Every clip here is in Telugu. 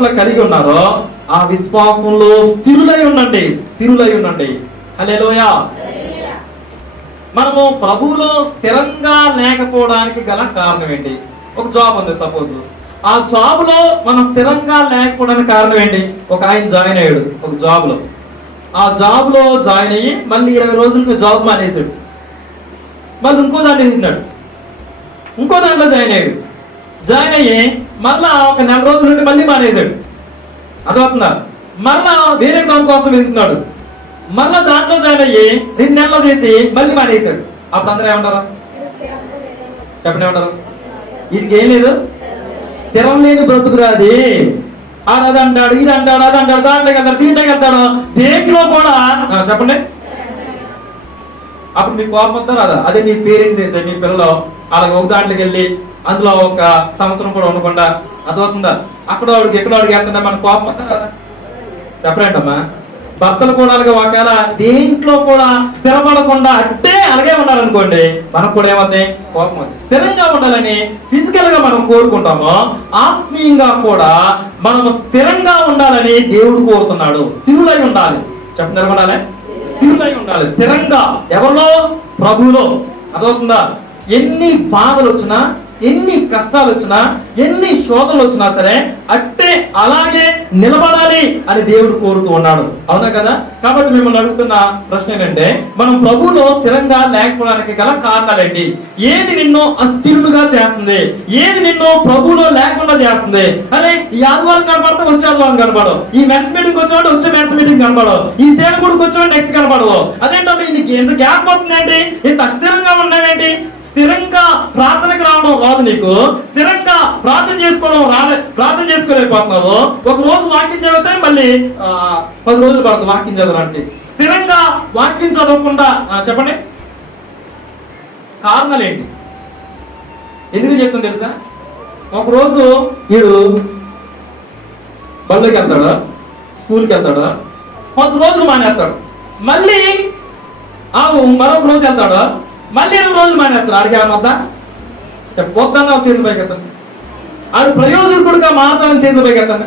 పట్ల కలిగి ఉన్నారో ఆ విశ్వాసంలో స్థిరులై ఉండండి, స్థిరులై ఉండండి. హల్లెలూయా. మనము ప్రభువులో స్థిరంగా లేకపోవడానికి గల కారణం ఏంటి? ఒక జాబ్ ఉంది సపోజ్, ఆ జాబ్ లో మనం స్థిరంగా లేకపోవడానికి కారణం ఏంటి? ఒక ఆయన జాయిన్ అయ్యాడు ఒక జాబ్ లో, ఆ జాబ్ లో జాయిన్ అయ్యి మళ్ళీ 20 రోజులకి జాబ్ మానేసాడు, మళ్ళీ ఇంకో దాంట్లో తిన్నాడు, ఇంకో దాంట్లో జాయిన్ అయ్యాడు, జాయిన్ అయ్యి మళ్ళా ఒక 4 రోజుల నుండి మళ్ళీ మానేశాడు. అర్థమవుతుందా? మళ్ళా వేరే దాని కోసం వెళ్తున్నాడు, మళ్ళా దాంట్లో జాయిన్ అయ్యి 2 నెలలు చేసి మళ్ళీ మానేశాడు. అప్పుడు అందరూ ఏమంటారు? చెప్పండి, ఏమంటారు? వీటికి ఏం లేదు, స్థిరం లేని బ్రతుకురాది. అది అంటాడు, ఇది అంటాడు, అది అంటాడు, దాంట్లోకి వెళ్తాడు, దీంట్లోకి వెళ్తాడు, దేంట్లో కూడా. చెప్పండి, అప్పుడు మీకు కోపం వద్దా రాదా? అదే మీ పేరెంట్స్ అయితే మీ పిల్లలు అలాగే ఒక దాంట్లోకి వెళ్ళి అందులో ఒక సంవత్సరం కూడా ఉండకుండా, అర్థమవుతుందా, అక్కడ వాడికి ఎక్కడ వాడికి వెళ్తుందా, మన కోపం వద్దా రాదా? చెప్పలేంటమ్మా. భర్తలు కూడా అలాగే ఒకవేళ దేంట్లో కూడా స్థిరపడకుండా అంటే అలాగే ఉన్నారనుకోండి, మనకు కూడా ఏమవుతాయి? కోపం అవుతుంది. స్థిరంగా ఉండాలని ఫిజికల్ గా మనం కోరుకుంటామో, ఆత్మీయంగా కూడా మనము స్థిరంగా ఉండాలని దేవుడు కోరుతున్నాడు. స్థిరులై ఉండాలి. చెప్పండి, ఉండాలి, స్థిరులై ఉండాలి, స్థిరంగా. ఎవరిలో? ప్రభువులో. అదవుతుందా? ఎన్ని బాధలు వచ్చినా, ఎన్ని కష్టాలు వచ్చినా, ఎన్ని శోధనలు వచ్చినా సరే అట్టే అలాగే నిలబడాలి అని దేవుడు కోరుతూ ఉన్నాడు. అవునా కదా? కాబట్టి మిమ్మల్ని అడుగుతున్న ప్రశ్న ఏంటంటే, మనం ప్రభువులో స్థిరంగా లేకపోవడానికి గల కారణాలేంటి? ఏది నిన్ను అస్థిరులుగా చేస్తుంది? ఏది నిన్ను ప్రభువులో లేకుండా చేస్తుంది? అరే ఈ ఆదివారం కనపడతా వచ్చే ఆదివారం కనపడవు, ఈ మెన్స్ మీటింగ్ వచ్చేవాడు వచ్చే మెన్స్ మీటింగ్ కనపడవు, ఈ సేవకుడికి వచ్చేవాడు నెక్స్ట్ కనపడవు. అదేంటో నీకు ఎంత గ్యాప్ పడుతుందేంటి? ఇంత అస్థిరంగా ఉన్నావేంటి? స్థిరంగా ప్రార్థనకు రావడం రాదు నీకు, స్థిరంగా ప్రార్థన చేసుకోవడం ప్రార్థన చేసుకోలేకపోతున్నావు. ఒక రోజు వాక్యం చదివితే మళ్ళీ 10 రోజులు పడుతుంది వాక్యం చదవడానికి. స్థిరంగా వాక్యం చదవకుండా చెప్పండి, కారణాలు ఏంటి? ఎందుకు చెప్తుంది తెలుసా? ఒకరోజు వీడు బళ్ళకి వెళ్తాడు, స్కూల్కి వెళ్తాడు, 10 రోజులు మానేస్తాడు, మళ్ళీ మరొక రోజు వెళ్తాడు, మళ్ళీ 2 రోజులు మానేస్తాడు. ఆడికి ఏమన్నా వద్దా? చెప్పొద్దాను చేతులు పైకెత్తాను. ఆడు ప్రయోజకుడుగా మారుతానని చేతులు పైకెత్తాను.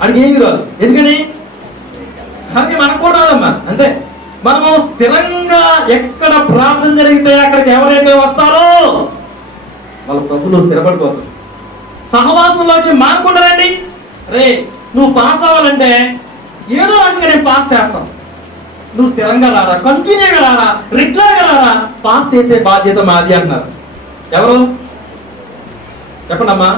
ఆడికి ఏమి రాదు. ఎందుకని? అది మనకు కూడా రాదమ్మా. అంతే. మనము స్థిరంగా ఎక్కడ ప్రార్థన జరిగితే అక్కడికి ఎవరైతే వస్తారో వాళ్ళ ప్రభువులో స్థిరపడిపోతారు. సహవాసంలోకి మారకుండా రండి. రే నువ్వు పాస్ అవ్వాలంటే ఏదో రకంగా నేను పాస్ చేస్తాను, నువ్వు స్థిరంగా రారా, కంటిన్యూగా రారా, రెగ్యులర్గా రారా, పాస్ చేసే బాధ్యత మాది అన్నారు. ఎవరు? చెప్పండి అమ్మా.